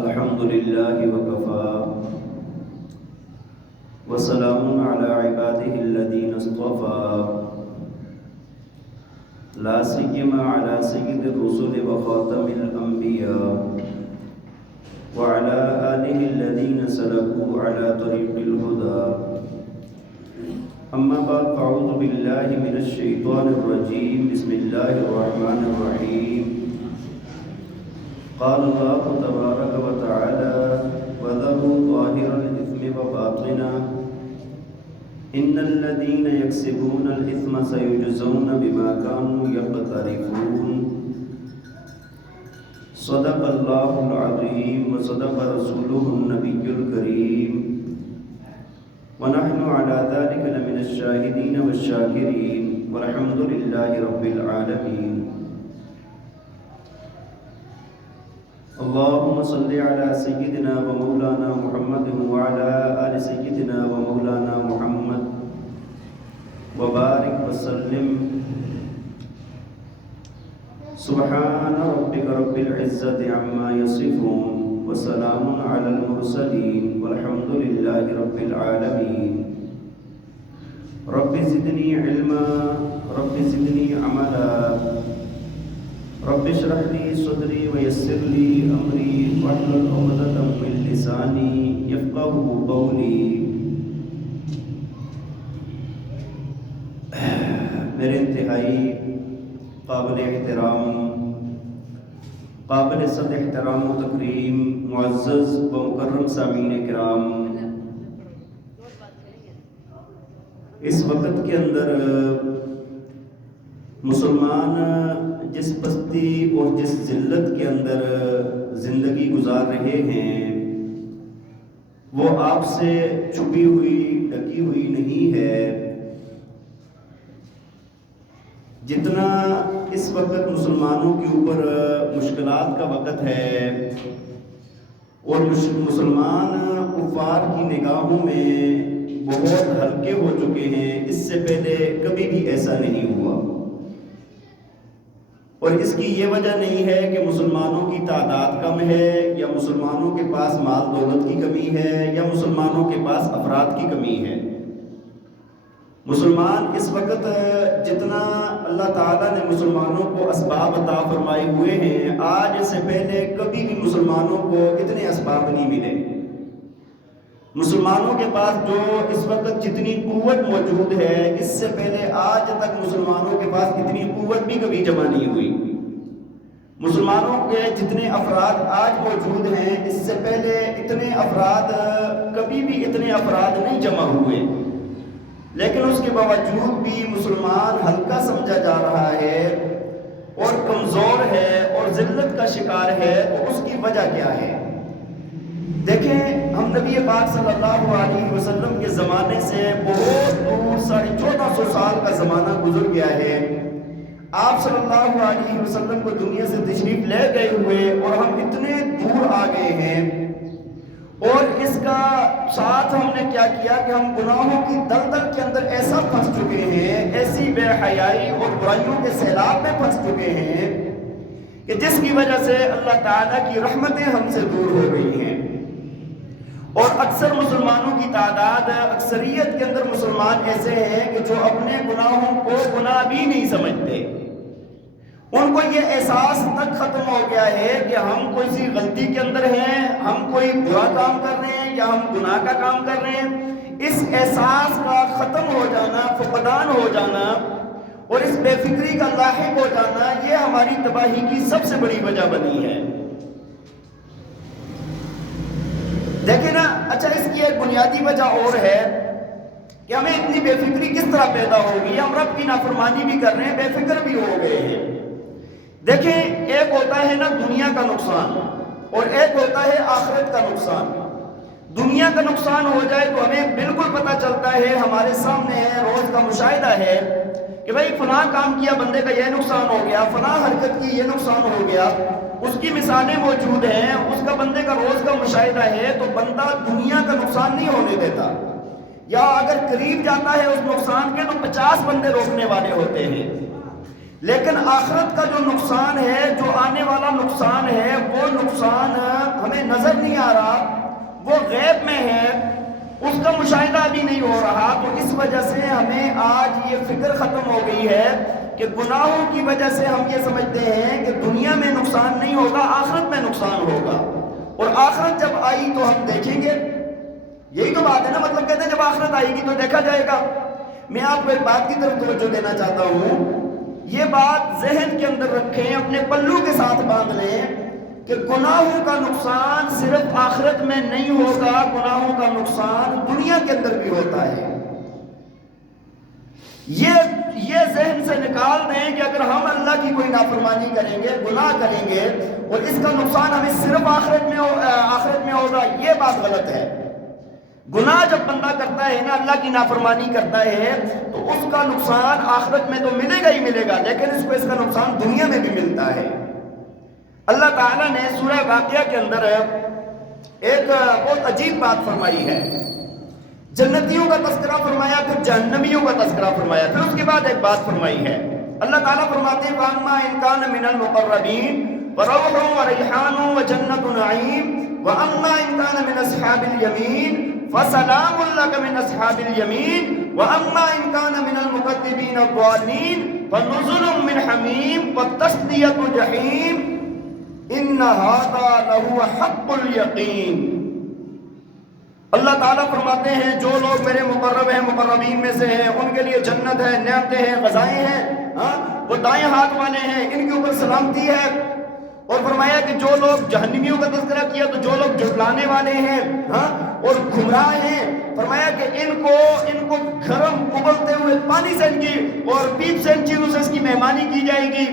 الحمد لله وكفى وسلام على عباده الذين اصطفى لا سيما على سيد الرسل وخاتم الأنبياء وعلى آله الذين سلكوا على طريق الهدى. أما بعد فأعوذ بالله من الشيطان الرجيم. بسم الله الرحمن الرحيم. قال الله تبارك وتعالى وذروا ظاهر الإثم وباطنه إن الذين يكسبون الإثم سيجزون بما كانوا يقترفون. صدق الله العظيم وصدق رسوله النبي الكريم ونحن على ذلك لمن الشاهدين والشاكرين والحمد لله رب العالمين. اللهم صل على سيدنا ومولانا محمد وعلى آل سيدنا ومولانا محمد وبارك وسلم. سبحان ربك رب العزة عما يصفون وسلام على المرسلين والحمد لله رب العالمين. رب زدني علما رب زدني عملا رب اشرح لي صدري ويسر لي امري واحلل عقدة من لساني يفقهوا قولي. میرے انتہائی قابل احترام قابل صد احترام و تکریم معزز و مکرم سامعین کرام، اس وقت کے اندر مسلمان جس پستی اور جس ذلت کے اندر زندگی گزار رہے ہیں وہ آپ سے چھپی ہوئی ڈکی ہوئی نہیں ہے. جتنا اس وقت مسلمانوں کے اوپر مشکلات کا وقت ہے اور مسلمان کفار کی نگاہوں میں بہت ہلکے ہو چکے ہیں، اس سے پہلے کبھی بھی ایسا نہیں ہوا. اور اس کی یہ وجہ نہیں ہے کہ مسلمانوں کی تعداد کم ہے یا مسلمانوں کے پاس مال دولت کی کمی ہے یا مسلمانوں کے پاس افراد کی کمی ہے. مسلمان اس وقت جتنا اللہ تعالیٰ نے مسلمانوں کو اسباب عطا فرمائے ہوئے ہیں، آج سے پہلے کبھی بھی مسلمانوں کو اتنے اسباب نہیں ملے. مسلمانوں کے پاس جو اس وقت جتنی قوت موجود ہے، اس سے پہلے آج تک مسلمانوں کے پاس اتنی قوت بھی کبھی جمع نہیں ہوئی. مسلمانوں کے جتنے افراد آج موجود ہیں، اس سے پہلے اتنے افراد کبھی بھی اتنے افراد نہیں جمع ہوئے. لیکن اس کے باوجود بھی مسلمان ہلکا سمجھا جا رہا ہے اور کمزور ہے اور ذلت کا شکار ہے. تو اس کی وجہ کیا ہے؟ دیکھیں، ہم نبی پاک صلی اللہ علیہ وسلم کے زمانے سے بہت دور 1450 سال کا زمانہ گزر گیا ہے. آپ صلی اللہ علیہ وسلم کو دنیا سے تشریف لے گئے ہوئے اور ہم اتنے دور آ گئے ہیں، اور اس کا ساتھ ہم نے کیا کیا کہ ہم گناہوں کی دلدل کے اندر ایسا پھنس چکے ہیں، ایسی بے حیائی اور برائیوں کے سیلاب میں پھنس چکے ہیں کہ جس کی وجہ سے اللہ تعالیٰ کی رحمتیں ہم سے دور ہو گئی ہیں. اور اکثر مسلمانوں کی تعداد، اکثریت کے اندر مسلمان ایسے ہیں کہ جو اپنے گناہوں کو گناہ بھی نہیں سمجھتے. ان کو یہ احساس تک ختم ہو گیا ہے کہ ہم کوئی سی غلطی کے اندر ہیں، ہم کوئی برا کام کر رہے ہیں یا ہم گناہ کا کام کر رہے ہیں. اس احساس کا ختم ہو جانا، فقدان ہو جانا اور اس بے فکری کا لاحق ہو جانا، یہ ہماری تباہی کی سب سے بڑی وجہ بنی ہے. دیکھیں نا، اچھا، اس کی ایک بنیادی وجہ اور ہے کہ ہمیں اتنی بے فکری کس طرح پیدا ہوگی. ہم رب کی نافرمانی بھی کر رہے ہیں، بے فکر بھی ہو گئے ہیں. دیکھیں، ایک ہوتا ہے نا دنیا کا نقصان اور ایک ہوتا ہے آخرت کا نقصان. دنیا کا نقصان ہو جائے تو ہمیں بالکل پتہ چلتا ہے، ہمارے سامنے ہے، روز کا مشاہدہ ہے کہ بھئی فلاں کام کیا، بندے کا یہ نقصان ہو گیا، فلاں حرکت کی یہ نقصان ہو گیا. اس کی مثالیں موجود ہیں، اس کا بندے کا روز کا مشاہدہ ہے. تو بندہ دنیا کا نقصان نہیں ہونے دیتا، یا اگر قریب جاتا ہے اس نقصان کے تو 50 بندے روکنے والے ہوتے ہیں. لیکن آخرت کا جو نقصان ہے، جو آنے والا نقصان ہے، وہ نقصان ہمیں نظر نہیں آ رہا، وہ غیب میں ہے، اس کا مشاہدہ بھی نہیں ہو رہا، تو اس وجہ سے ہمیں آج یہ فکر ختم ہو گئی ہے کہ گناہوں کی وجہ سے ہم یہ سمجھتے ہیں کہ دنیا میں نقصان نہیں ہوگا، آخرت میں نقصان ہوگا، اور آخرت جب آئی تو ہم دیکھیں گے۔ یہی تو بات ہے نا، مطلب کہتے ہیں جب آخرت آئے گی تو دیکھا جائے گا۔ میں آپ کو ایک بات کی طرف توجہ دینا چاہتا ہوں، یہ بات ذہن کے اندر رکھیں، اپنے پلو کے ساتھ باندھ لیں کہ گناہوں کا نقصان صرف آخرت میں نہیں ہوگا، گناہوں کا نقصان دنیا کے اندر بھی ہوتا ہے۔ یہ ذہن سے نکال دیں کہ اگر ہم اللہ کی کوئی نافرمانی کریں گے، گناہ کریں گے، اور اس کا نقصان ہمیں صرف آخرت میں ہوگا، یہ بات غلط ہے۔ گناہ جب بندہ کرتا ہے نا، اللہ کی نافرمانی کرتا ہے، تو اس کا نقصان آخرت میں تو ملے گا ہی ملے گا، لیکن اس کا نقصان دنیا میں بھی ملتا ہے۔ اللہ تعالیٰ نے سورہ واقعہ کے اندر ایک بہت عجیب بات فرمائی ہے۔ جنتیوں کا تذکرہ فرمایا، پھر جہنمیوں کا تذکرہ فرمایا، پھر اس کے بعد ایک بات فرمائی ہے۔ اللہ تعالیٰ فرماتے ہیں وَأَمَّا إِن كَانَ مِنَ الْمُقَرَّبِينَ فَرَوْحٌ وَرَيْحَانٌ وَجَنَّةُ نَعِيمٍ وَأَمَّا إِن كَانَ مِنْ أَصْحَابِ الْيَمِينِ فَسَلَامٌ لَكَ مِنْ أَصْحَابِ الْيَمِينِ وَأَمَّا إِن كَانَ مِنَ الْمُكَذِّبِينَ الضَّالِّينَ فَنُزُلٌ مِّنْ حَمِيمٍ وَتَصْلِيَةُ جَحِيمٍ إِنَّ هَذَا لَهُوَ حَقُّ الْيَقِينِ۔ اللہ تعالیٰ فرماتے ہیں جو لوگ میرے مقرب ہیں، مقربین میں سے ہیں، ان کے لیے جنت ہے، نعمتیں ہیں، غذائیں ہیں، وہ دائیں ہاتھ والے ہیں، ان کے اوپر سلامتی ہے۔ اور فرمایا کہ جو لوگ جہنمیوں کا تذکرہ کیا تو جو لوگ جھٹلانے والے ہیں اور گمراہ ہیں، فرمایا کہ ان کو گرم ابلتے ہوئے پانی سے ان کی اور پیپ سے ان چیزوں سے اس کی مہمانی کی جائے گی۔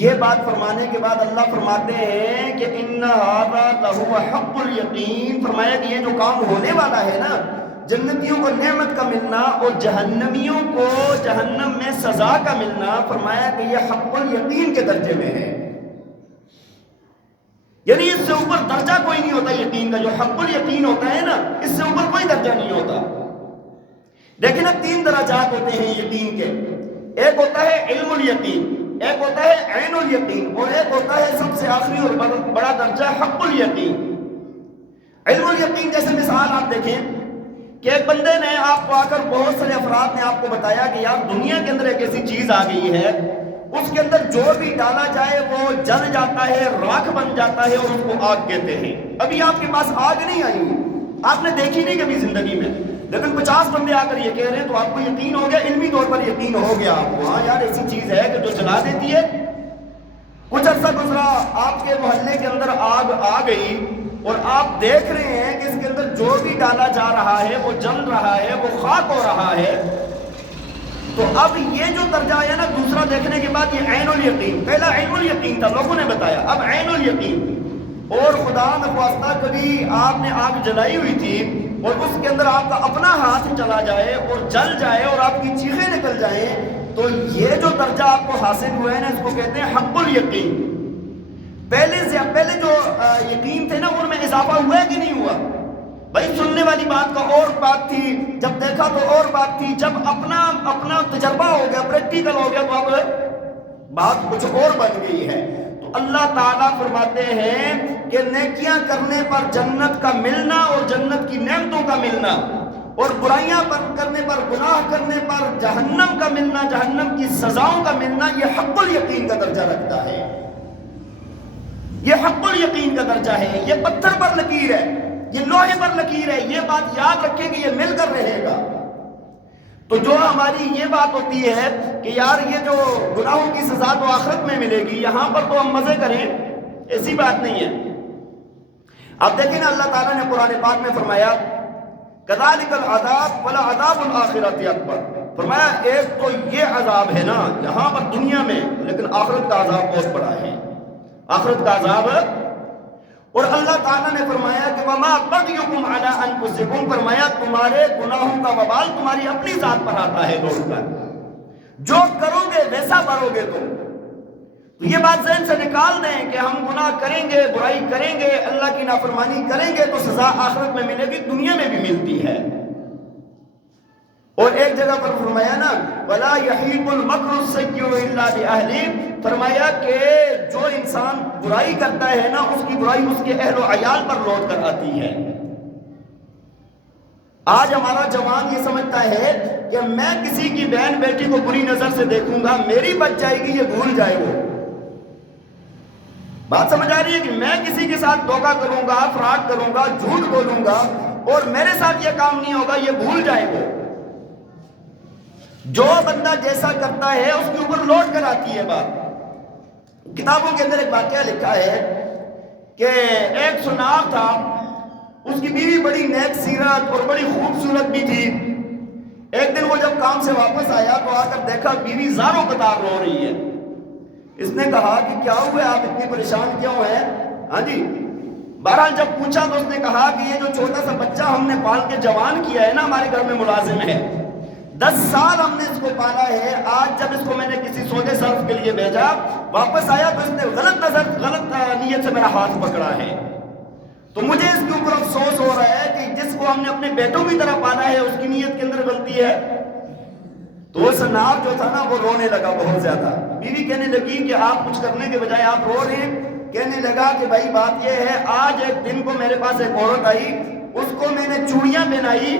یہ بات فرمانے کے بعد اللہ فرماتے ہیں کہ ان ھذا لہو حق الیقین، فرمایا کہ یہ جو کام ہونے والا ہے نا، جنتیوں کو نعمت کا ملنا اور جہنمیوں کو جہنم میں سزا کا ملنا، فرمایا کہ یہ حق الیقین کے درجے میں ہے۔ یعنی اس سے اوپر درجہ کوئی نہیں ہوتا یقین کا، جو حق الیقین ہوتا ہے نا، اس سے اوپر کوئی درجہ نہیں ہوتا۔ لیکن اب 3 درجات ہوتے ہیں یقین کے، ایک ہوتا ہے علم الیقین، ایک ہوتا ہے عین الیقین، اور ایک ہوتا ہے سب سے آخری اور بڑا درجہ حق الیقین۔ علم الیقین جیسے مثال آپ دیکھیں کہ ایک بندے نے آپ کو آ کر، بہت سارے افراد نے آپ کو بتایا کہ یار دنیا کے اندر ایک ایسی چیز آ گئی ہے، اس کے اندر جو بھی ڈالا جائے وہ جل جاتا ہے، راکھ بن جاتا ہے، اور اس کو آگ کہتے ہیں۔ ابھی آپ کے پاس آگ نہیں آئی، آپ نے دیکھی نہیں کبھی زندگی میں، لیکن 50 بندے آ کر یہ کہہ رہے ہیں تو آپ کو یقین ہو گیا، علمی طور پر یقین ہو گیا آپ کو، ہاں یار ایسی چیز ہے کہ جو جلا دیتی ہے۔ کچھ عرصہ گزرا، آپ کے محلے کے اندر آگ آ گئی، اور آپ دیکھ رہے ہیں کہ اس کے اندر جو بھی ڈالا جا رہا ہے وہ جل رہا ہے، وہ خاک ہو رہا ہے۔ تو اب یہ جو درجہ ہے نا دوسرا دیکھنے کے بعد، یہ عین الیقین، پہلا علم الیقین تھا، لوگوں نے بتایا، اب عین الیقین۔ اور خدا نخواستہ کبھی آپ نے آگ جلائی ہوئی تھی اور اس کے اندر آپ کا اپنا ہاتھ چلا جائے اور جل جائے اور آپ کی چیخیں نکل جائیں، تو یہ جو درجہ آپ کو حاصل ہوا ہے نا، اس کو کہتے ہیں حق الیقین۔ پہلے جو یقین تھے نا، ان میں اضافہ ہوا ہے کہ نہیں ہوا؟ بھائی سننے والی بات کا اور بات تھی، جب دیکھا تو اور بات تھی، جب اپنا تجربہ ہو گیا، پریکٹیکل ہو گیا، تو اب بات کچھ اور بن گئی ہے۔ تو اللہ تعالیٰ فرماتے ہیں کہ نیکیاں کرنے پر جنت کا ملنا اور جنت کی نعمتوں کا ملنا، اور برائیاں کرنے پر، گناہ کرنے پر جہنم کا ملنا، جہنم کی سزاؤں کا ملنا، یہ حق الیقین کا درجہ رکھتا ہے۔ یہ حق الیقین کا درجہ ہے، یہ پتھر پر لکیر ہے، یہ لوہے پر لکیر ہے، یہ بات یاد رکھیں کہ یہ مل کر رہے گا۔ تو جو ہماری یہ بات ہوتی ہے کہ یار یہ جو گناہوں کی سزا تو آخرت میں ملے گی، یہاں پر تو ہم مزے کریں، ایسی بات نہیں ہے۔ اب دیکھیں نا، اللہ تعالیٰ نے قرآن پاک میں فرمایا کذالک العذاب ولعذاب الآخرۃ اکبر، فرمایا ایک تو یہ عذاب ہے نا یہاں پر دنیا میں، لیکن آخرت کا عذاب بہت بڑا ہے، آخرت کا عذاب ہے۔ اور اللہ تعالیٰ نے فرمایا کہ وما بغیکم علی انفسکم، فرمایا تمہارے گناہوں کا وبال تمہاری اپنی ذات پر آتا ہے، لوٹ کر جو کرو گے ویسا بھرو گے تم۔ تو یہ بات ذہن سے نکال دیں کہ ہم گناہ کریں گے، برائی کریں گے، اللہ کی نافرمانی کریں گے تو سزا آخرت میں ملے گی، دنیا میں بھی ملتی ہے۔ اور ایک جگہ پر فرمایا نا وَلَا يَحِيقُ الْمَكْرُ السَّيِّئُ إِلَّا بِأَهْلِهِ، فرمایا کہ جو انسان برائی کرتا ہے نا اس کی برائی اس کے اہل و عیال پر لوٹ کر آتی ہے۔ آج ہمارا جوان یہ سمجھتا ہے کہ میں کسی کی بہن بیٹی کو بری نظر سے دیکھوں گا، میری بچ جائے گی، یہ بھول جائے وہ۔ بات سمجھ آ رہی ہے کہ میں کسی کے ساتھ دھوکہ کروں گا، فراڈ کروں گا، جھوٹ بولوں گا اور میرے ساتھ یہ کام نہیں ہوگا، یہ بھول جائے وہ۔ جو بندہ جیسا کرتا ہے اس کے اوپر لوٹ کر آتی ہے بات۔ کتابوں کے اندر ایک واقعہ لکھا ہے کہ ایک سنار تھا، اس کی بیوی بڑی نیک سیرت اور بڑی خوبصورت بھی تھی۔ ایک دن وہ جب کام سے واپس آیا تو آ کر دیکھا بیوی زاروں قطار رو رہی ہے۔ اس نے کہا کہ کیا ہوئے، آپ اتنی پریشان کیوں ہیں؟ ہاں جی، بہرحال جب پوچھا تو اس نے کہا کہ یہ جو چھوٹا سا بچہ ہم نے پال کے جوان کیا ہے نا، ہمارے گھر میں ملازم ہے، 10 سال ہم نے اس کو پالا ہے، آج جب اس کو میں نے کسی سودے صرف کے لیے بھیجا، واپس آیا تو اس نے غلط نیت سے میرا ہاتھ پکڑا ہے، تو مجھے اس کے اوپر افسوس ہو رہا ہے کہ جس کو ہم نے اپنے بیٹوں کی طرح پالا ہے اس کی نیت کے اندر غلطی ہے۔ تو وہ سنار جو تھا نا وہ رونے لگا بہت زیادہ۔ بیوی کہنے لگی کہ آپ کچھ کرنے کے بجائے آپ رو رہے ہیں۔ کہنے لگا کہ بھائی بات یہ ہے، آج ایک دن کو میرے پاس ایک عورت آئی، اس کو میں نے چوڑیاں پہنائی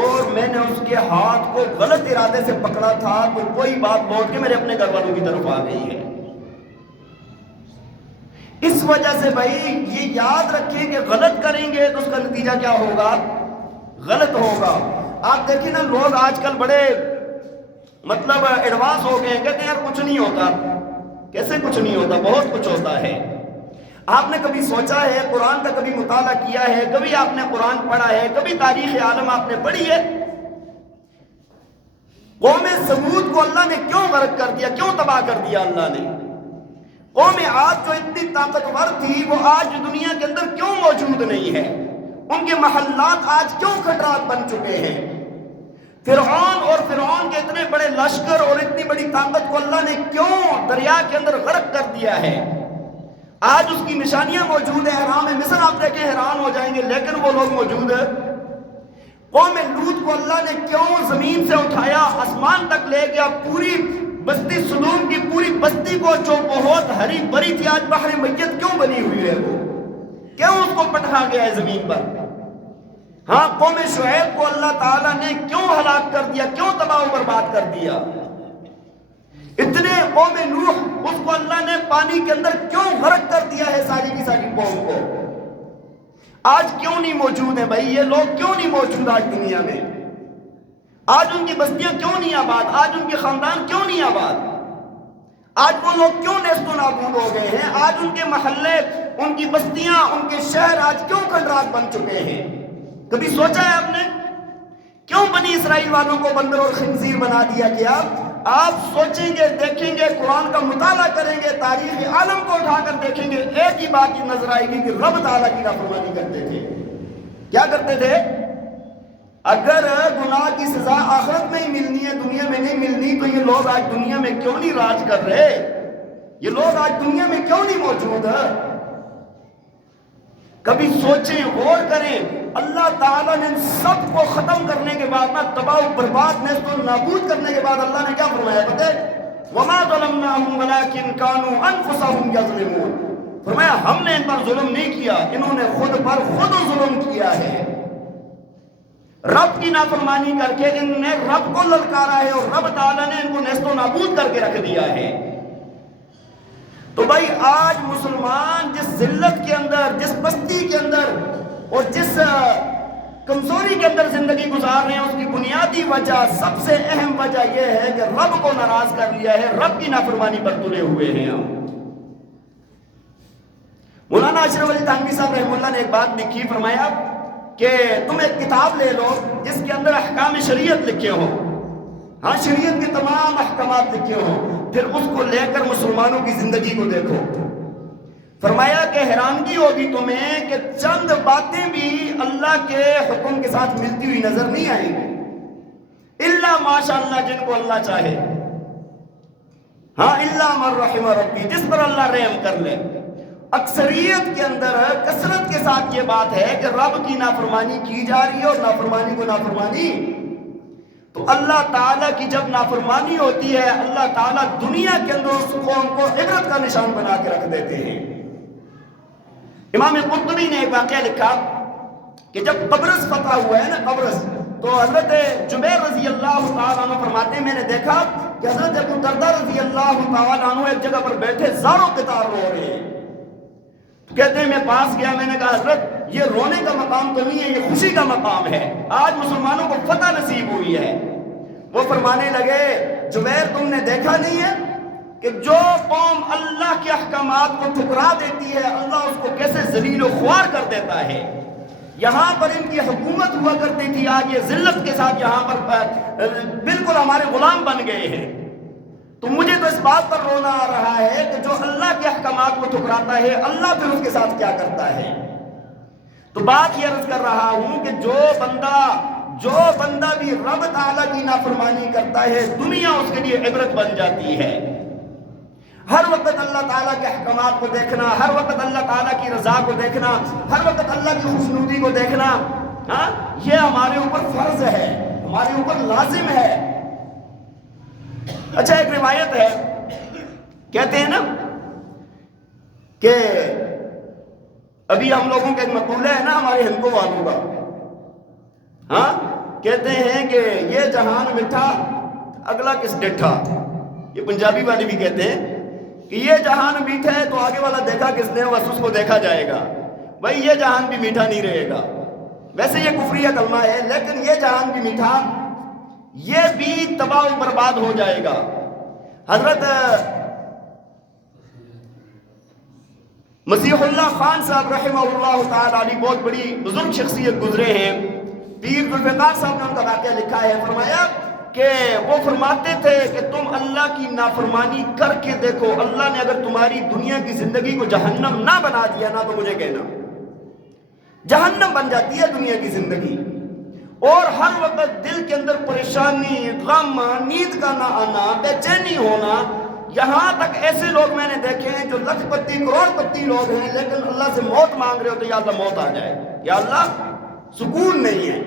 اور میں نے اس کے ہاتھ کو غلط ارادے سے پکڑا تھا، تو کوئی بات لوٹ کے میرے اپنے گھر والوں کی طرف آ گئی ہے۔ اس وجہ سے بھائی یہ یاد رکھیں کہ غلط کریں گے تو اس کا نتیجہ کیا ہوگا؟ غلط ہوگا۔ آپ دیکھیں نا لوگ آج کل بڑے مطلب ایڈوانس ہو گئے ہیں، کہتے ہیں یار کچھ نہیں ہوتا۔ کیسے کچھ نہیں ہوتا؟ بہت کچھ ہوتا ہے۔ آپ نے کبھی سوچا ہے، قرآن کا کبھی مطالعہ کیا ہے، کبھی آپ نے قرآن پڑھا ہے، کبھی تاریخ عالم آپ نے پڑھی ہے؟ قوم ثمود کو اللہ نے کیوں غرق کر دیا، کیوں تباہ کر دیا اللہ نے؟ قوم عاد جو اتنی طاقتور تھی وہ آج دنیا کے اندر کیوں موجود نہیں ہے؟ ان کے محلات آج کیوں کھٹرات بن چکے ہیں؟ فرعون اور فرعون کے اتنے بڑے لشکر اور اتنی بڑی طاقت کو اللہ نے کیوں دریا کے اندر غرق کر دیا ہے؟ آج اس کی نشانیاں موجود ہیں، احرام مصر آپ دیکھیں حیران ہو جائیں گے، لیکن وہ لوگ موجود ہیں۔ قوم لوط کو اللہ نے کیوں زمین سے اٹھایا، آسمان تک لے گیا، پوری بستی سدوم کی پوری بستی کو جو بہت ہری بری تھی آج بحر میت کیوں بنی ہوئی ہے؟ وہ کیوں اس کو پٹھا گیا ہے زمین پر؟ ہاں، قوم شعیب کو اللہ تعالیٰ نے کیوں ہلاک کر دیا، کیوں تباہ و برباد کر دیا؟ اتنے قوم نوح، اس کو اللہ نے پانی کے اندر کیوں غرق کر دیا ہے ساری کی ساری قوم کو؟ آج کیوں نہیں موجود ہیں بھائی یہ لوگ؟ کیوں نہیں موجود آج دنیا میں؟ آج ان کی بستیاں کیوں نہیں آباد؟ آج ان کے خاندان کیوں نہیں آباد؟ آج وہ لوگ کیوں نیست و نابود ہو گئے ہیں؟ آج ان کے محلے، ان کی بستیاں، ان کے شہر آج کیوں کھنڈرات بن چکے ہیں؟ کبھی سوچا ہے آپ نے کیوں بنی اسرائیل والوں کو بندر اور خنزیر بنا دیا گیا؟ آپ سوچیں گے، دیکھیں گے، قرآن کا مطالعہ کریں گے، تاریخ عالم کو اٹھا کر دیکھیں گے، ایک ہی بات کی نظر آئے گی کہ رب تعالیٰ کی نافرمانی کرتے تھے۔ کیا کرتے تھے؟ اگر گناہ کی سزا آخرت میں ہی ملنی ہے، دنیا میں نہیں ملنی، تو یہ لوگ آج دنیا میں کیوں نہیں راج کر رہے؟ یہ لوگ آج دنیا میں کیوں نہیں موجود ہیں؟ کبھی سوچیں، غور کریں۔ اللہ تعالیٰ نے سب کو ختم کرنے کے بعد نہ تباہ و برباد، نیست و نابود کرنے کے بعد اللہ نے کیا فرمایا پتہ ہے؟ وَمَا ظَلَمْنَاهُمْ وَلَٰكِنْ كَانُوا أَنفُسَهُمْ يَظْلِمُونَ۔ فرمایا ہم نے ان پر ظلم نہیں کیا، انہوں نے خود پر خود ظلم کیا ہے۔ رب کی نافرمانی کر کے ان نے رب کو للکارا ہے اور رب تعالیٰ نے ان کو نیست و نابود کر کے رکھ دیا ہے۔ تو بھائی آج مسلمان جس ذلت کے اندر، جس پستی کے اندر اور جس کمزوری کے اندر زندگی گزار رہے ہیں، اس کی بنیادی وجہ، سب سے اہم وجہ یہ ہے کہ رب کو ناراض کر لیا ہے، رب کی نافرمانی پر تلے ہوئے ہیں ہم۔ مولانا اشرف علی تھانوی صاحب رحمہ اللہ نے ایک بات لکھی، فرمایا کہ تم ایک کتاب لے لو جس کے اندر احکام شریعت لکھے ہوں، ہاں شریعت کے تمام احکامات لکھے ہوں، پھر اس کو لے کر مسلمانوں کی زندگی کو دیکھو۔ فرمایا کہ حیرانگی ہوگی تمہیں کہ چند باتیں بھی اللہ کے حکم کے ساتھ ملتی ہوئی نظر نہیں آئیں گی، الا ماشاء اللہ، جن کو اللہ چاہے، ہاں الا من رحم ربی، جس پر اللہ رحم کر لے۔ اکثریت کے اندر کثرت کے ساتھ یہ بات ہے کہ رب کی نافرمانی کی جا رہی ہے اور نافرمانی کو نافرمانی تو اللہ تعالیٰ کی جب نافرمانی ہوتی ہے اللہ تعالیٰ دنیا کے اندر اس قوم کو عبرت کا نشان بنا کے رکھ دیتے ہیں۔ امام قرطبی نے ایک واقعہ لکھا کہ جب قبرص فتح ہوا ہے نا قبرص، تو حضرت جبیر رضی اللہ تعالیٰ عنہ فرماتے ہیں میں نے دیکھا کہ حضرت ابو درداء رضی اللہ تعالیٰ عنہ ایک جگہ پر بیٹھے زاروں قطار رو رہے ہیں۔ کہتے ہیں میں پاس گیا، میں نے کہا حضرت یہ رونے کا مقام تو نہیں ہے، یہ خوشی کا مقام ہے، آج مسلمانوں کو فتح نصیب ہوئی ہے۔ وہ فرمانے لگے جبیر تم نے دیکھا نہیں ہے کہ جو قوم اللہ کے احکامات کو ٹھکرا دیتی ہے اللہ اس کو کیسے ذلیل و خوار کر دیتا ہے۔ یہاں پر ان کی حکومت ہوا کرتی تھی، آج یہ ذلت کے ساتھ یہاں پر بالکل ہمارے غلام بن گئے ہیں۔ تو مجھے تو اس بات پر رونا آ رہا ہے کہ جو اللہ کے احکامات کو ٹھکراتا ہے اللہ پھر اس کے ساتھ کیا کرتا ہے۔ تو بات یہ عرض کر رہا ہوں کہ جو بندہ بھی رب تعالیٰ کی نافرمانی کرتا ہے دنیا اس کے لیے عبرت بن جاتی ہے۔ ہر وقت اللہ تعالیٰ کے احکامات کو دیکھنا، ہر وقت اللہ تعالیٰ کی رضا کو دیکھنا، ہر وقت اللہ کی خوشنودی کو دیکھنا، یہ ہمارے اوپر فرض ہے، ہمارے اوپر لازم ہے۔ اچھا ایک روایت ہے، کہتے ہیں نا کہ ابھی ہم لوگوں کا ایک مقولہ ہے نا ہمارے ہندکو والوں کا، کہتے ہیں کہ یہ جہان میٹھا اگلا کس ڈٹھا۔ یہ پنجابی والے بھی کہتے ہیں کہ یہ جہان میٹھا ہے تو آگے والا دیکھا کس نے، بس اس کو دیکھا جائے گا۔ بھائی یہ جہان بھی میٹھا نہیں رہے گا، ویسے یہ کفریہ کلمہ ہے لیکن یہ جہان بھی میٹھا، یہ بھی تباہ و برباد ہو جائے گا۔ حضرت مسیح اللہ خان صاحب رحمہ اللہ تعالی علیہ بہت بڑی بزرگ شخصیت گزرے ہیں، پیر ذوالفقار صاحب نے ان کا واقعہ لکھا ہے، فرمایا کہ وہ فرماتے تھے کہ تم اللہ کی نافرمانی کر کے دیکھو، اللہ نے اگر تمہاری دنیا کی زندگی کو جہنم نہ بنا دیا نا تو مجھے کہنا، جہنم بن جاتی ہے دنیا کی زندگی، اور ہر وقت دل کے اندر پریشانی، غم، نیند کا نہ آنا، بے چینی ہونا۔ یہاں تک ایسے لوگ میں نے دیکھے ہیں جو لکھ پتی کروڑ پتی لوگ ہیں لیکن اللہ سے موت مانگ رہے ہو تو یا اللہ موت آ جائے، یا اللہ سکون نہیں ہے۔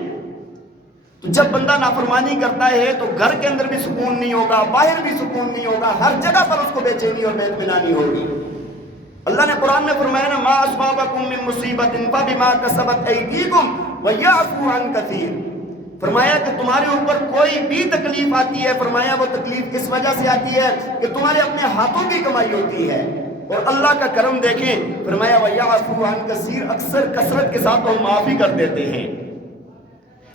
تو جب بندہ نافرمانی کرتا ہے تو گھر کے اندر بھی سکون نہیں ہوگا، باہر بھی سکون نہیں ہوگا، ہر جگہ پر اس کو بے چینی اور بے اطمینانی ہوگی۔ اللہ نے قرآن میں فرمایا نا ما اصابکم من مصیبت فبما کسبت ایدیکم ویعفو عن کثیر، فرمایا کہ تمہارے اوپر کوئی بھی تکلیف آتی ہے، فرمایا وہ تکلیف اس وجہ سے آتی ہے کہ تمہارے اپنے ہاتھوں کی کمائی ہوتی ہے، اور اللہ کا کرم دیکھیں، فرمایا وَيَعْفُو عَنْ كَثِيرٍ، اکثر کثرت کے ساتھ ہم معافی کر دیتے ہیں،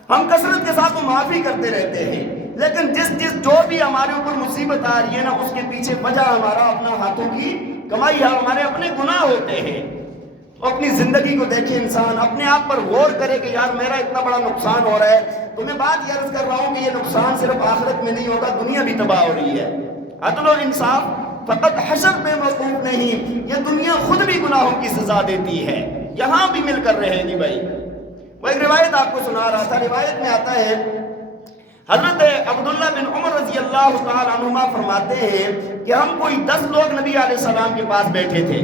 ہم کثرت کے ساتھ معافی کرتے رہتے ہیں، لیکن جو بھی ہمارے اوپر مصیبت آ رہی ہے نا اس کے پیچھے وجہ ہمارا اپنا ہاتھوں کی کمائی ہے، ہمارے اپنے گناہ ہوتے ہیں۔ تو اپنی زندگی کو دیکھے انسان، اپنے آپ پر غور کرے کہ یار میرا اتنا بڑا نقصان ہو رہا ہے، تو میں بات یہ عرض کر رہا ہوں کہ یہ نقصان صرف آخرت میں نہیں ہوگا، دنیا بھی تباہ ہو رہی ہے۔ عدل و انصاف فقط حشر پہ موقوف نہیں، یہ دنیا خود بھی گناہوں کی سزا دیتی ہے، یہاں بھی مل کر رہے گی بھائی۔ وہ ایک روایت آپ کو سنا رہا تھا، روایت میں آتا ہے حضرت عبداللہ بن عمر رضی اللہ تعالی عنہما فرماتے ہیں کہ ہم کوئی 10 لوگ نبی علیہ السلام کے پاس بیٹھے تھے،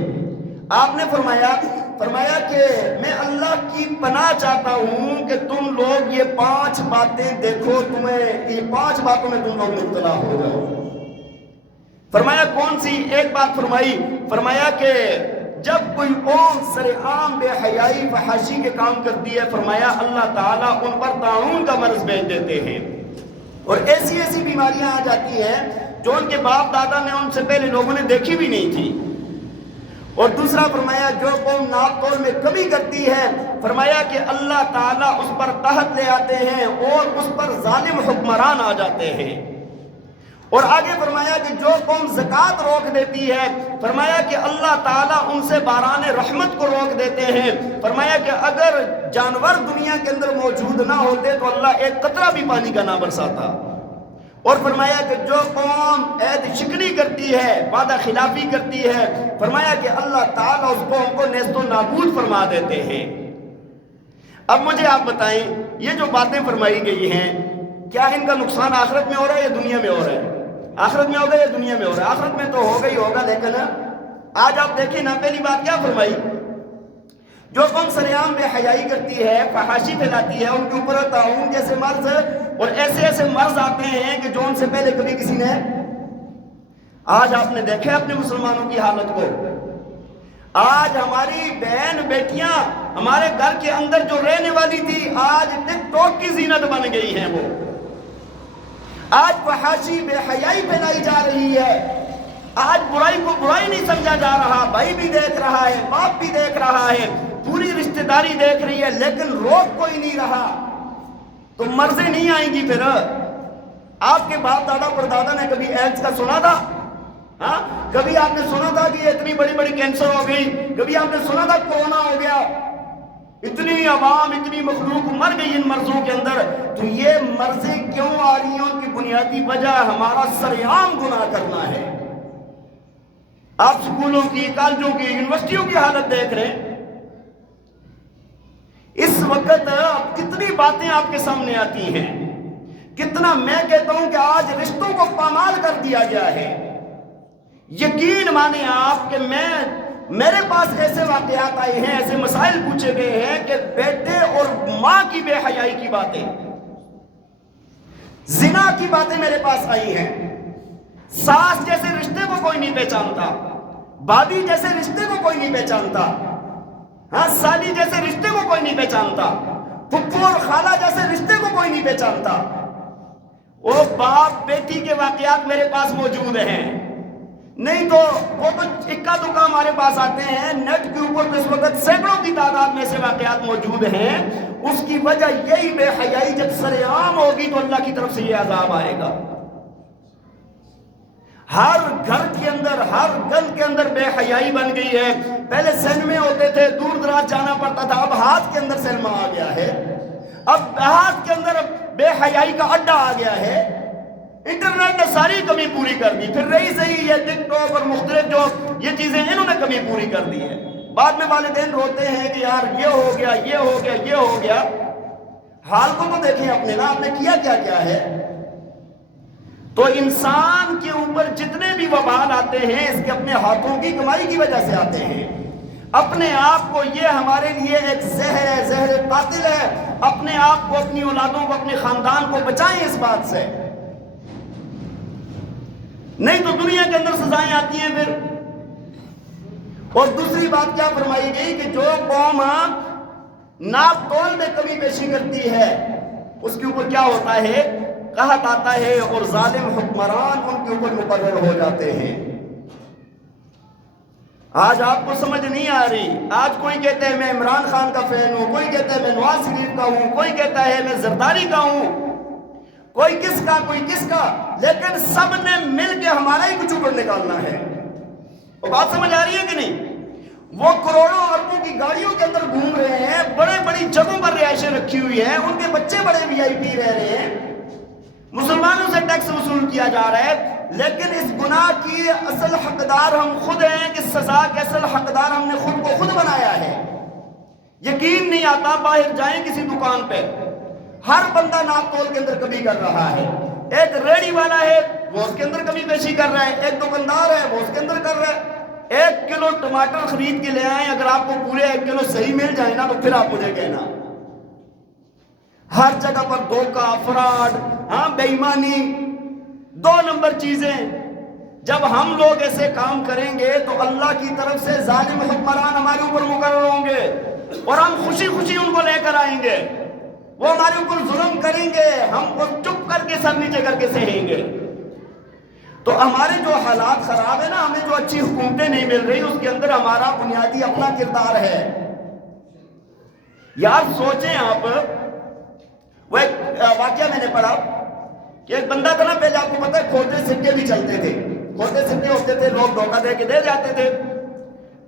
آپ نے فرمایا کہ میں اللہ کی پناہ چاہتا ہوں کہ تم لوگ یہ 5 باتیں دیکھو، تمہیں یہ 5 باتوں میں تم لوگ مبتلا ہو جاؤ۔ فرمایا کون سی؟ ایک بات فرمایا کہ جب کوئی قوم سرعام بے حیائی فحاشی کے کام کرتی ہے، فرمایا اللہ تعالیٰ ان پر طاعون کا مرض بھیج دیتے ہیں، اور ایسی بیماریاں آ جاتی ہیں جو ان کے باپ دادا نے ان سے پہلے لوگوں نے دیکھی بھی نہیں تھی۔ اور دوسرا فرمایا جو قوم ناپ تول میں کمی کرتی ہے، فرمایا کہ اللہ تعالیٰ اس پر قحط لے آتے ہیں اور اس پر ظالم حکمران آ جاتے ہیں۔ اور آگے فرمایا کہ جو قوم زکوٰۃ روک دیتی ہے، فرمایا کہ اللہ تعالیٰ ان سے باران رحمت کو روک دیتے ہیں، فرمایا کہ اگر جانور دنیا کے اندر موجود نہ ہوتے تو اللہ ایک قطرہ بھی پانی کا نہ برساتا۔ اور فرمایا کہ جو قوم عہد شکنی کرتی ہے، وعدہ خلافی کرتی ہے، فرمایا کہ اللہ تعالیٰ اس قوم کو نیست و نابود فرما دیتے ہیں۔ اب مجھے آپ بتائیں یہ جو باتیں فرمائی گئی ہیں کیا ان کا نقصان آخرت میں ہو رہا ہے یا دنیا میں ہو رہا ہے؟ آخرت میں ہوگا یا دنیا میں ہو رہا ہے؟ آخرت میں تو ہوگا ہی ہوگا، لیکن آج آپ دیکھیں نا، پہلی بات کیا فرمائی؟ جو قوم سریعام بے حیائی کرتی ہے، فحاشی پھیلاتی ہے، ان کے اوپر طاعون جیسے مرض اور ایسے ایسے مرض آتے ہیں کہ جو ان سے پہلے کبھی کسی نے، آج آپ نے دیکھا اپنے مسلمانوں کی حالت کو، آج ہماری بہن بیٹیاں ہمارے گھر کے اندر جو رہنے والی تھی آج ٹک ٹاک کی زینت بن گئی ہیں، وہ آج فحاشی بے حیائی پھیلائی جا رہی ہے، آج برائی کو برائی نہیں سمجھا جا رہا، بھائی بھی دیکھ رہا ہے، باپ بھی دیکھ رہا ہے، پوری رشتہ داری دیکھ رہی ہے، لیکن روک کوئی نہیں رہا، تو مرضیں نہیں آئیں گی پھر؟ آپ کے باپ دادا پردادا نے کبھی ایڈز کا سنا تھا؟ ہاں، کبھی آپ نے سنا تھا کہ یہ اتنی بڑی بڑی کینسر ہو گئی؟ کبھی آپ نے سنا تھا کورونا ہو گیا؟ اتنی عوام، اتنی مخلوق مر گئی ان مرضوں کے اندر، تو یہ مرضیں کیوں آ رہی ہیں؟ ان کی بنیادی وجہ ہمارا سریعام گناہ کرنا ہے۔ آپ سکولوں کی، کالجوں کی، یونیورسٹیوں کی حالت دیکھ رہے ہیں، اس وقت اب کتنی باتیں آپ کے سامنے آتی ہیں، کتنا میں کہتا ہوں کہ آج رشتوں کو پامال کر دیا گیا ہے۔ یقین مانیں آپ کہ میرے پاس ایسے واقعات آئے ہیں، ایسے مسائل پوچھے گئے ہیں کہ بیٹے اور ماں کی بے حیائی کی باتیں، زنا کی باتیں میرے پاس آئی ہیں۔ ساس جیسے رشتے کو کوئی نہیں پہچانتا، بابی جیسے رشتے کو کوئی نہیں پہچانتا، ہاں، سالی جیسے رشتے کو کوئی نہیں پہچانتا، پھپھو اور خالہ جیسے رشتے کو کوئی نہیں پہچانتا۔ وہ باپ بیٹی کے واقعات میرے پاس موجود ہیں، نہیں تو وہ تو اکا دکا ہمارے پاس آتے ہیں، نیٹ کے اوپر تو اس وقت سینکڑوں کی تعداد میں سے واقعات موجود ہیں۔ اس کی وجہ یہی بے حیائی جب سر عام ہوگی تو اللہ کی طرف سے یہ عذاب آئے گا۔ ہر گھر کے اندر، ہر گل کے اندر بے حیائی بن گئی ہے۔ پہلے سینمے ہوتے تھے، دور دراز جانا پڑتا تھا، اب ہاتھ کے اندر سینما آ گیا ہے، اب ہاتھ کے اندر بے حیائی کا اڈا آ گیا ہے۔ انٹرنیٹ نے ساری کمی پوری کر دی، پھر رہی صحیح یہ ٹک ٹاک اور مختلف جو یہ چیزیں انہوں نے کمی پوری کر دی ہے۔ بعد میں والدین روتے ہیں کہ یار یہ ہو گیا، یہ ہو گیا، یہ ہو گیا۔ حال کو تو دیکھیں اپنے نا، آپ نے کیا کیا کیا ہے۔ تو انسان کے اوپر جتنے بھی وبال آتے ہیں اس کے اپنے ہاتھوں کی کمائی کی وجہ سے آتے ہیں۔ اپنے آپ کو، یہ ہمارے لیے ایک زہر ہے، زہر قاتل ہے۔ اپنے آپ کو، اپنی اولادوں کو، اپنے خاندان کو بچائیں اس بات سے، نہیں تو دنیا کے اندر سزائیں آتی ہیں پھر۔ اور دوسری بات کیا فرمائی گئی کہ جو قوم ناپ تول میں کمی بیشی کرتی ہے اس کے اوپر کیا ہوتا ہے؟ قحط آتا ہے اور ظالم حکمران ان کے اوپر مقرر ہو جاتے ہیں۔ آج آپ کو سمجھ نہیں آ رہی، آج کوئی کہتا ہے میں عمران خان کا فین ہوں، کوئی کہتا ہے میں نواز شریف کا ہوں، کوئی کہتا ہے میں زرداری کا ہوں، کوئی کس کا، کوئی کس کا، لیکن سب نے مل کے ہمارا ہی کچھ اوپر نکالنا ہے۔ وہ بات سمجھ آ رہی ہے کہ نہیں؟ وہ کروڑوں اربوں کی گاڑیوں کے اندر گھوم رہے ہیں، بڑے بڑی جگہوں پر رہائشیں رکھی ہوئی ہیں، ان کے بچے بڑے VIP رہ رہے ہیں، مسلمانوں سے ٹیکس وصول کیا جا رہا ہے، لیکن اس گناہ کی اصل حقدار ہم خود ہیں، اس سزا کے اصل حقدار ہم نے خود کو خود بنایا ہے۔ یقین نہیں آتا، باہر جائیں کسی دکان پہ، ہر بندہ ناپ تول کے اندر کمی کر رہا ہے۔ ایک ریڑی والا ہے وہ اس کے اندر کمی بیشی کر رہا ہے، ایک دکاندار ہے وہ اس کے اندر کر رہا ہے۔ 1 کلو ٹماٹر خرید کے لے آئیں، اگر آپ کو پورے 1 کلو صحیح مل جائے نا تو پھر آپ مجھے کہنا۔ ہر جگہ پر دھوکہ، فراڈ، ہاں، بے ایمانی، 2 نمبر چیزیں۔ جب ہم لوگ ایسے کام کریں گے تو اللہ کی طرف سے ظالم حکمران ہمارے اوپر مقرر ہوں گے اور ہم خوشی خوشی ان کو لے کر آئیں گے۔ وہ ہمارے اوپر ظلم کریں گے، ہم کو چپ کر کے سر نیچے کر کے سہیں گے۔ تو ہمارے جو حالات خراب ہے نا، ہمیں جو اچھی حکومتیں نہیں مل رہی، اس کے اندر ہمارا بنیادی اپنا کردار ہے۔ یار سوچیں آپ، وہ ایک واقعہ میں نے پڑھا کہ ایک بندہ تھا نا، پہلے آپ کو پتہ ہے کھوٹے سکے بھی چلتے تھے، کھوٹے سکے ہوتے تھے، لوگ دھوکہ دے کے دے جاتے تھے۔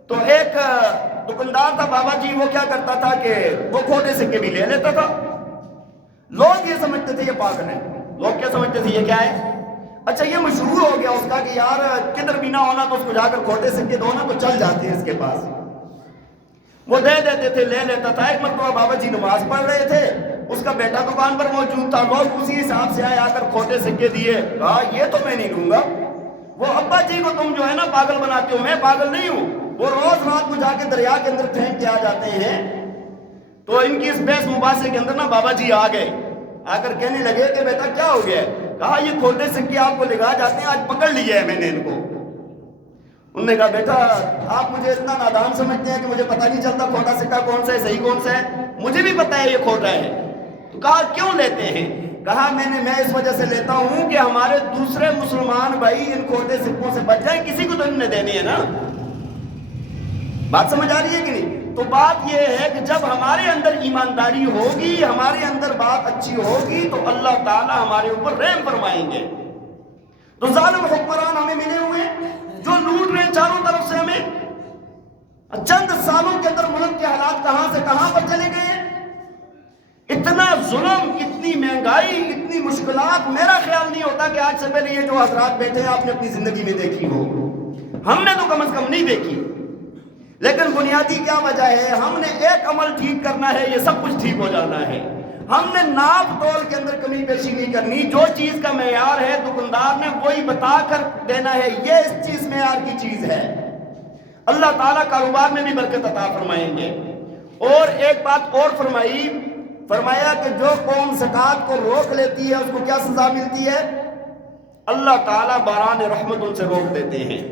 تو ایک دکاندار تھا بابا جی، وہ کیا کرتا تھا کہ وہ کھوٹے سکے بھی لے لیتا تھا۔ لوگ یہ سمجھتے تھے یہ پاگل ہے، لوگ کیا سمجھتے تھے یہ کیا ہے؟ اچھا یہ مشہور ہو گیا اس کا کہ یار کدھر بھی نہ ہونا تو اس کو جا کر کھوٹے سکے دو نا تو چل جاتے ہیں اس کے پاس، وہ دے دیتے تھے، لے لیتا تھا۔ ایک مرتبہ بابا جی نماز پڑھ رہے تھے، اس کا بیٹا دکان پر موجود تھا، لوگ اسی حساب سے آئے، آ کر کھوٹے سکے دیے، کہا یہ تو میں نہیں لوں گا۔ وہ ابا جی کو تم جو ہے نا پاگل بناتے ہو، میں پاگل نہیں ہوں، وہ روز رات کو جا کے دریا کے اندر پھینک کے آ جاتے ہیں. تو ان کی اس بحث مباحثے کے اندر نا بابا جی آ گئے, آ کر کہنے لگے کہ بیٹا کیا ہو گیا ہے؟ کہا یہ کھوٹے سکے آپ کو لگا جاتے ہیں, آج پکڑ لیا ہے میں نے ان کو. انہوں نے کہا بیٹا آپ مجھے اتنا نادان سمجھتے ہیں کہ مجھے پتہ نہیں چلتا کھوٹا سکہ کون سا ہے صحیح کون سا ہے؟ مجھے بھی پتہ ہے یہ کھوٹا ہے. تو کہا کیوں لیتے ہیں؟ کہا میں اس وجہ سے لیتا ہوں کہ ہمارے دوسرے مسلمان بھائی ان کھوٹے سکوں سے بچ جائیں, کسی کو تو انہوں نے دینی ہے نا. بات سمجھ آ رہی ہے کہ نہیں؟ تو بات یہ ہے کہ جب ہمارے اندر ایمانداری ہوگی, ہمارے اندر بات اچھی ہوگی, تو اللہ تعالیٰ ہمارے اوپر رحم فرمائیں گے. تو ظالم حکمران ہمیں ملے ہوئے ہیں جو لوٹ رہے ہیں چاروں طرف سے ہمیں. چند سالوں کے اندر ملک کے حالات کہاں سے کہاں پر چلے گئے ہیں. اتنا ظلم, اتنی مہنگائی, اتنی مشکلات, میرا خیال نہیں ہوتا کہ آج سے پہلے یہ جو حضرات بیٹھے ہیں آپ نے اپنی زندگی میں دیکھی ہو. ہم نے تو کم از کم نہیں دیکھی. لیکن بنیادی کیا وجہ ہے؟ ہم نے ایک عمل ٹھیک کرنا ہے, یہ سب کچھ ٹھیک ہو جانا ہے. ہم نے ناپ تول کے اندر کمی بیشی نہیں کرنی. جو چیز کا معیار ہے دکاندار نے وہی بتا کر دینا ہے, یہ اس چیز معیار کی چیز ہے. اللہ تعالیٰ کاروبار میں بھی برکت عطا فرمائیں گے. اور ایک بات اور فرمایا کہ جو قوم زکوٰۃ کو روک لیتی ہے اس کو کیا سزا ملتی ہے؟ اللہ تعالیٰ باران رحمت ان سے روک دیتے ہیں.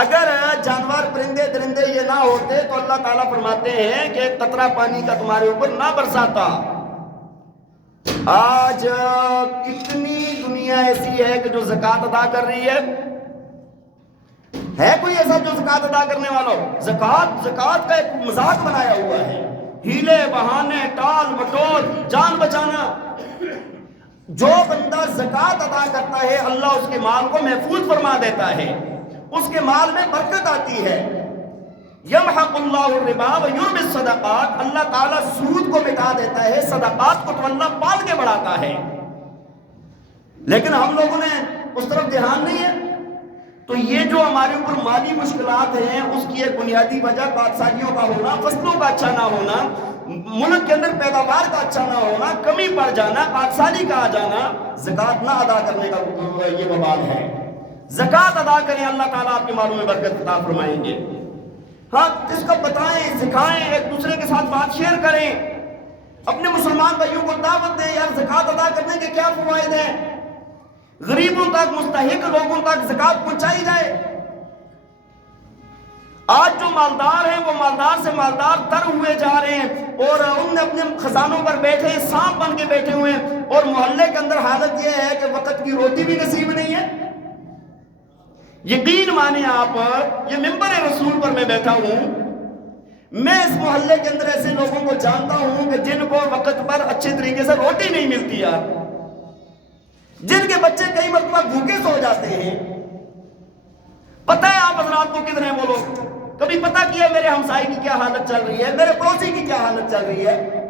اگر جانور پرندے درندے یہ نہ ہوتے تو اللہ تعالیٰ فرماتے ہیں کہ ایک قطرہ پانی کا تمہارے اوپر نہ برساتا. آج کتنی دنیا ایسی ہے کہ جو زکوٰۃ ادا کر رہی ہے کوئی ایسا جو زکوٰۃ ادا کرنے والا ہو؟ زکوٰۃ کا ایک مذاق بنایا ہوا ہے, ہیلے بہانے ٹال مٹول جان بچانا. جو بندہ زکوٰۃ ادا کرتا ہے اللہ اس کے مال کو محفوظ فرما دیتا ہے, اس کے مال میں برکت آتی ہے. یمحق اللہ الربا ویربی الصدقات, اللہ تعالیٰ سود کو مٹا دیتا ہے, صدقات کو تو اللہ پال کے بڑھاتا ہے. لیکن ہم لوگوں نے اس طرف دھیان نہیں ہے. تو یہ جو ہمارے اوپر مالی مشکلات ہیں اس کی ایک بنیادی وجہ پادشاہیوں کا ہونا, فصلوں کا اچھا نہ ہونا, ملک کے اندر پیداوار کا اچھا نہ ہونا, کمی پڑ جانا, پادشاہی کا آ جانا, زکوٰۃ نہ ادا کرنے کا یہ وبال ہے. زکوٰۃ ادا کریں, اللہ تعالیٰ آپ کے مالوں میں برکت عطا فرمائیں گے. ہاں اس کا بتائیں, سکھائیں, ایک دوسرے کے ساتھ بات شیئر کریں, اپنے مسلمان بھائیوں کو دعوت دیں یار زکوٰۃ ادا کرنے کے کیا فوائد ہیں. غریبوں تک, مستحق لوگوں تک زکوٰۃ پہنچائی جائے. آج جو مالدار ہیں وہ مالدار سے مالدار تر ہوئے جا رہے ہیں اور ان نے اپنے خزانوں پر بیٹھے ہیں, سانپ بن کے بیٹھے ہوئے ہیں, اور محلے کے اندر حالت یہ ہے کہ وقت کی روٹی بھی نصیب نہیں ہے. یقین مانیں آپ, یہ ممبر رسول پر میں بیٹھا ہوں, میں اس محلے کے اندر ایسے لوگوں کو جانتا ہوں کہ جن کو وقت پر اچھے طریقے سے روٹی نہیں ملتی یار, جن کے بچے کئی مرتبہ بھوکے سو جاتے ہیں. پتہ ہے آپ حضرات کو کتنے وہ لوگ, کبھی پتہ کیا میرے ہمسائے کی کیا حالت چل رہی ہے, میرے پڑوسی کی کیا حالت چل رہی ہے؟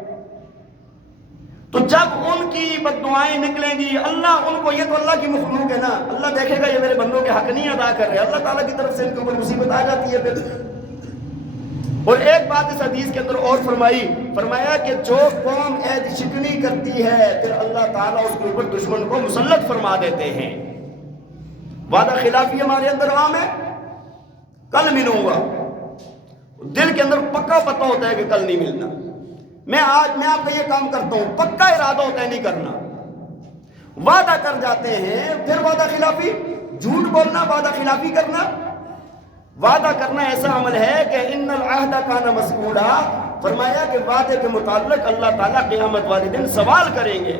تو جب ان کی بد دعائیں نکلیں گی, اللہ ان کو, یہ تو اللہ کی مخلوق ہے نا, اللہ دیکھے گا یہ میرے بندوں کے حق نہیں ادا کر رہے, اللہ تعالیٰ کی طرف سے ان کے اوپر مصیبت آ جاتی ہے پھر. اور ایک بات اس حدیث کے اندر اور فرمایا کہ جو قوم عہد شکنی کرتی ہے پھر اللہ تعالیٰ اس کے اوپر دشمن کو مسلط فرما دیتے ہیں. وعدہ خلافی ہمارے اندر عام ہے, کل ملوں گا, دل کے اندر پکا پتہ ہوتا ہے کہ کل نہیں ملنا. میں آپ کا یہ کام کرتا ہوں, پکا ارادہ ہوتا ہے نہیں کرنا. وعدہ کر جاتے ہیں پھر وعدہ خلافی, جھوٹ بولنا, وعدہ خلافی کرنا. وعدہ کرنا ایسا عمل ہے کہ ان العہد کان مسئولا, فرمایا کہ وعدے کے متعلق اللہ تعالیٰ قیامت والے دن سوال کریں گے.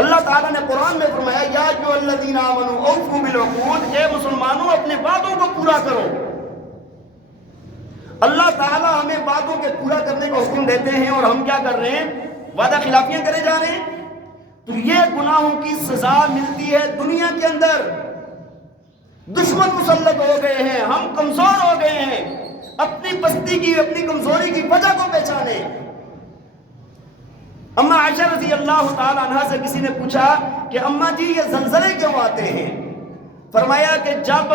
اللہ تعالیٰ نے قرآن میں فرمایا یا ایھا الذین آمنوا اوفوا بالعقود, اے مسلمانوں اپنے وعدوں کو پورا کرو. اللہ تعالیٰ ہمیں وعدوں کے پورا کرنے کا حکم دیتے ہیں اور ہم کیا کر رہے ہیں؟ وعدہ خلافیاں کرے جا رہے ہیں. تو یہ گناہوں کی سزا ملتی ہے دنیا کے اندر. دشمن مسلط ہو گئے ہیں, ہم کمزور ہو گئے ہیں, اپنی پستی کی, اپنی کمزوری کی وجہ کو پہچانے. اماں عائشہ رضی اللہ تعالیٰ عنہ سے کسی نے پوچھا کہ اماں جی یہ زلزلے کیوں آتے ہیں؟ فرمایا کہ جب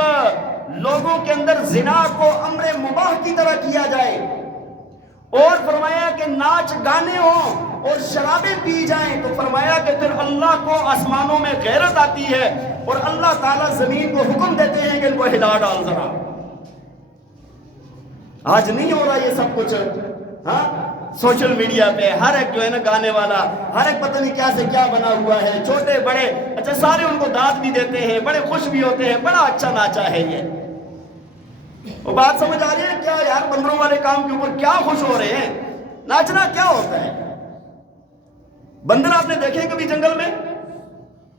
لوگوں کے اندر زنا کو امر مباح کی طرح کیا جائے اور فرمایا کہ ناچ گانے ہوں اور شرابیں پی جائیں تو فرمایا کہ پھر اللہ کو آسمانوں میں غیرت آتی ہے اور اللہ تعالیٰ زمین کو حکم دیتے ہیں کہ ان کو ہلا ڈال ذرا۔ آج نہیں ہو رہا یہ سب کچھ؟ ہاں سوشل میڈیا پہ ہر ایک جو ہے نا گانے والا، ہر ایک پتہ نہیں کیا سے کیا بنا ہوا ہے، چھوٹے بڑے، اچھا سارے ان کو داد بھی دیتے ہیں، بڑے خوش بھی ہوتے ہیں، بڑا اچھا ناچا ہے یہ۔ وہ بات سمجھ آ رہی ہے کیا یار؟ بندروں والے کام کے اوپر کیا خوش ہو رہے ہیں؟ ناچنا کیا ہوتا ہے؟ بندر آپ نے دیکھے کبھی جنگل میں؟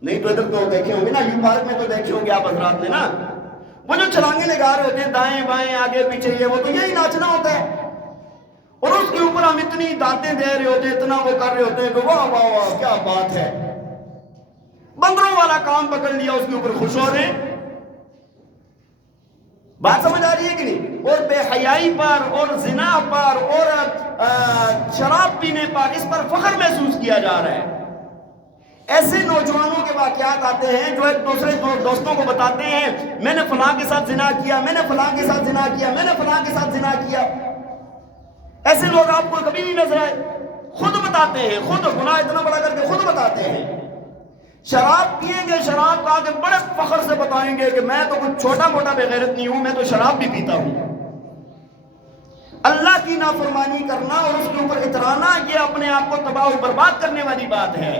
نہیں تو ادھر تو دیکھے ہوں گے نا، یو پارک میں تو دیکھے ہوں گے آپ حضرات نے نا، وہ جو چھلانگیں لگا رہے ہوتے ہیں دائیں بائیں آگے پیچھے، یہ وہ تو یہی ناچنا ہوتا ہے۔ اور اس کے اوپر ہم اتنی دانتیں دے رہے ہوتے ہیں، اتنا وہ کر رہے ہوتے ہیں کہ واہ واہ واہ کیا بات ہے۔ بندروں والا کام پکڑ لیا، اس کے اوپر خوش ہو رہے ہیں۔ بات سمجھ آ رہی ہے کہ نہیں؟ اور بے حیائی پر اور زنا پر اور شراب پینے پر اس پر فخر محسوس کیا جا رہا ہے۔ ایسے نوجوانوں کے واقعات آتے ہیں جو ایک دوسرے دوستوں کو بتاتے ہیں میں نے فلاں کے ساتھ زنا کیا، میں نے فلاں کے ساتھ زنا کیا، میں نے فلاں کے ساتھ زنا کیا۔ ایسے لوگ آپ کو کبھی نہیں نظر آئے؟ خود بتاتے ہیں، خود گناہ اتنا بڑا کر کے خود بتاتے ہیں۔ شراب پیئیں گے، شراب کا کے بڑے فخر سے بتائیں گے کہ میں تو کچھ چھوٹا موٹا بے غیرت نہیں ہوں، میں تو شراب بھی پیتا ہوں۔ اللہ کی نافرمانی کرنا اور اس کے اوپر اترانا، یہ اپنے آپ کو تباہ و برباد کرنے والی بات ہے۔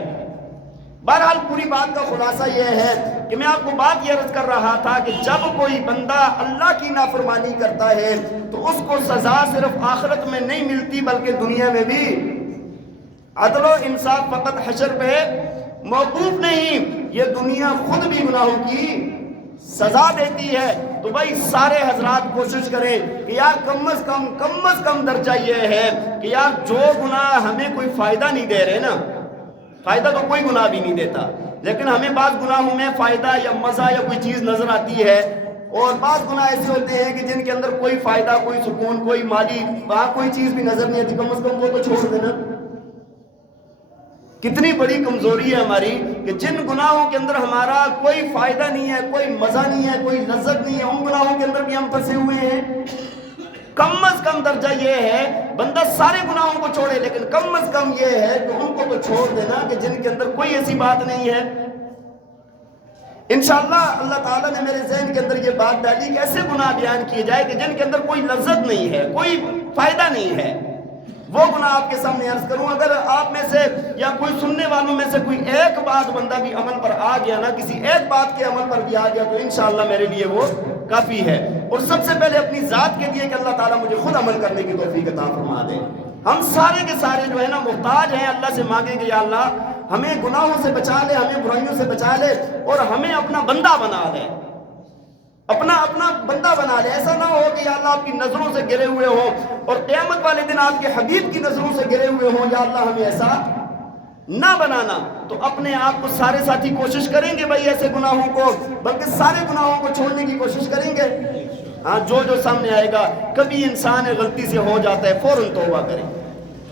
بہرحال پوری بات کا خلاصہ یہ ہے کہ میں آپ کو بات یہ عرض کر رہا تھا کہ جب کوئی بندہ اللہ کی نافرمانی کرتا ہے تو اس کو سزا صرف آخرت میں نہیں ملتی بلکہ دنیا میں بھی۔ عدل و انصاف فقط حشر پہ موقوف نہیں، یہ دنیا خود بھی گناہوں کی سزا دیتی ہے۔ تو بھائی سارے حضرات کوشش کریں کہ یار کم از کم درجہ یہ ہے کہ یار جو گناہ ہمیں کوئی فائدہ نہیں دے رہے نا، فائدہ تو کوئی گناہ بھی نہیں دیتا، لیکن ہمیں بعض گناہوں میں فائدہ یا مزہ یا کوئی چیز نظر آتی ہے، اور بعض گناہ ایسے ہوتے ہیں کہ جن کے اندر کوئی فائدہ، کوئی سکون، کوئی مالی وہاں کوئی چیز بھی نظر نہیں آتی، کم از کم وہ تو چھوڑ دینا۔ کتنی بڑی کمزوری ہے ہماری کہ جن گناہوں کے اندر ہمارا کوئی فائدہ نہیں ہے، کوئی مزہ نہیں ہے، کوئی لذت نہیں ہے، ان گناہوں کے اندر بھی ہم پھنسے ہوئے ہیں۔ کم از کم درجہ یہ ہے بندہ سارے گناہوں کو چھوڑے، لیکن کم از کم یہ ہے کہ ان کو تو چھوڑ دینا کہ جن کے اندر کوئی ایسی بات نہیں ہے۔ انشاءاللہ اللہ تعالیٰ نے میرے ذہن کے اندر یہ بات ڈالی کہ ایسے گناہ بیان کیے جائے کہ جن کے اندر کوئی لذت نہیں ہے، کوئی فائدہ نہیں ہے، وہ گناہ آپ کے سامنے عرض کروں۔ اگر آپ میں سے یا کوئی سننے والوں میں سے کوئی ایک بات بندہ بھی عمل پر آ گیا نا، کسی ایک بات کے عمل پر بھی آ گیا تو انشاءاللہ میرے لیے وہ کافی ہے۔ اور سب سے پہلے اپنی ذات کے لیے کہ اللہ تعالیٰ مجھے خود عمل کرنے کی توفیق عطا فرما دے۔ ہم سارے کے سارے جو ہے نا محتاج ہیں، اللہ سے مانگیں کہ یا اللہ ہمیں گناہوں سے بچا لے، ہمیں برائیوں سے بچا لے اور ہمیں اپنا بندہ بنا دے، اپنا بندہ بنا لے۔ ایسا نہ ہو کہ یا اللہ آپ کی نظروں سے گرے ہوئے ہوں اور قیامت والے دن آپ کے حبیب کی نظروں سے گرے ہوئے ہوں، یا اللہ ہمیں ایسا نہ بنانا۔ تو اپنے آپ کو سارے ساتھی کوشش کریں گے بھائی ایسے گناہوں کو، بلکہ سارے گناہوں کو چھوڑنے کی کوشش کریں گے۔ ہاں جو سامنے آئے گا، کبھی انسان غلطی سے ہو جاتا ہے فوراً توبہ کریں۔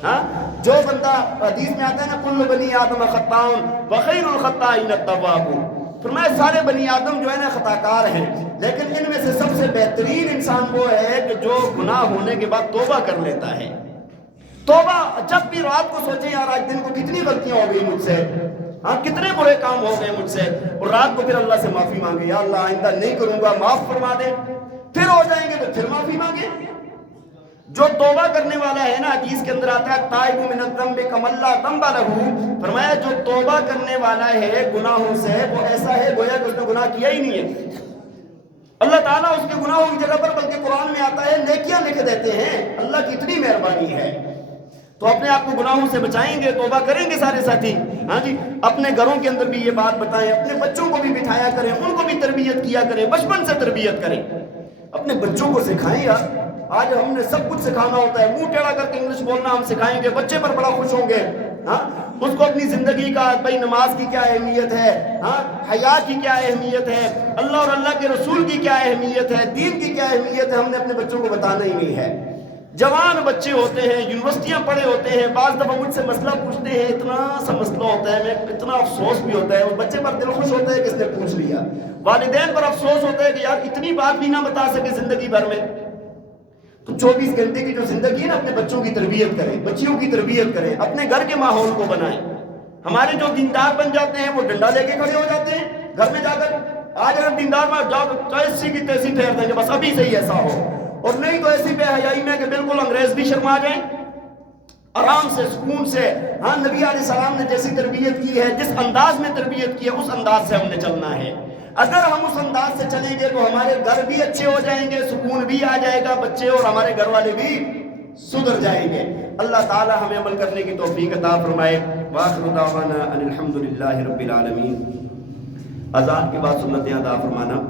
ہاں جو بندہ حدیث میں آتا ہے نا کل بنی آدم خطاؤن وخیر الخطائین التوابون، فرمایا سارے بنی آدم جو ہے نا خطا کار ہیں، لیکن ان میں سے سب سے بہترین انسان وہ ہے کہ جو گناہ ہونے کے بعد توبہ کر لیتا ہے۔ توبہ جب بھی رات کو سوچیں یار آج دن کو کتنی غلطیاں ہو گئی مجھ سے، ہاں کتنے برے کام ہو گئے مجھ سے، اور رات کو پھر اللہ سے معافی مانگے، یا اللہ آئندہ نہیں کروں گا، معاف فرما دے۔ پھر ہو جائیں گے تو پھر معافی مانگے۔ جو توبہ کرنے والا ہے نا، حدیث کے اندر آتا ہے تائب من الذنب کمن لا ذنب لہ، فرمایا جو توبہ کرنے والا ہے گناہوں سے وہ ایسا ہے گویا کہ اس نے گناہ کیا ہی نہیں ہے۔ اللہ تعالیٰ اس کے گناہوں کی جگہ پر بلکہ قرآن میں آتا ہے نیکیاں لکھ دیتے ہیں، اللہ کی اتنی مہربانی ہے۔ تو اپنے آپ کو گناہوں سے بچائیں گے، توبہ کریں گے سارے ساتھی۔ ہاں جی اپنے گھروں کے اندر بھی یہ بات بتائیں، اپنے بچوں کو بھی بٹھایا کریں، ان کو بھی تربیت کیا کریں، بچپن سے تربیت کریں، اپنے بچوں کو سکھائیں۔ یار آج ہم نے سب کچھ سکھانا ہوتا ہے، منہ ٹیڑھا کر کے انگلش بولنا ہم سکھائیں گے، بچے پر بڑا خوش ہوں گے۔ ہاں اس کو اپنی زندگی کا بھائی نماز کی کیا اہمیت ہے، ہاں حیا کی کیا اہمیت ہے، اللہ اور اللہ کے رسول کی کیا اہمیت ہے، دین کی کیا اہمیت ہے، ہم نے اپنے بچوں کو بتانا ہی نہیں ہے۔ جوان بچے ہوتے ہیں، یونیورسٹیاں پڑھے ہوتے ہیں، بعض دفعہ مجھ سے مسئلہ پوچھتے ہیں، اتنا سا مسئلہ ہوتا ہے، میں اتنا افسوس بھی ہوتا ہے، اور بچے پر دل خوش ہوتا ہے کہ اس نے پوچھ لیا، والدین پر افسوس ہوتا ہے کہ یار اتنی بات بھی نہ بتا سکے زندگی بھر میں۔ تو 24 گھنٹے کی جو زندگی ہے نا، اپنے بچوں کی تربیت کریں، بچیوں کی تربیت کریں، اپنے گھر کے ماحول کو بنائیں۔ ہمارے جو دیندار بن جاتے ہیں وہ ڈنڈا لے کے کھڑے ہو جاتے ہیں گھر میں جا کر، آج اگر دیندار میں جا ایسی کی تیسی پھیر دیں گے بس ابھی سے ہی ایسا ہو، اور نہیں تو ایسی بے حیائی میں کہ بالکل انگریز بھی شرما جائیں۔ آرام سے، سکون سے، ہاں نبی علیہ السلام نے جیسی تربیت کی ہے، جس انداز میں تربیت کی ہے، اس انداز سے ہم نے چلنا ہے۔ اگر ہم اس انداز سے چلیں گے تو ہمارے گھر بھی اچھے ہو جائیں گے، سکون بھی آ جائے گا، بچے اور ہمارے گھر والے بھی سدھر جائیں گے۔ اللہ تعالی ہمیں عمل کرنے کی توفیق عطا فرمائے۔ وآخر دعوانا ان الحمد للہ رب العالمین۔ اذان کے بعد سنتیں ادا فرمانا۔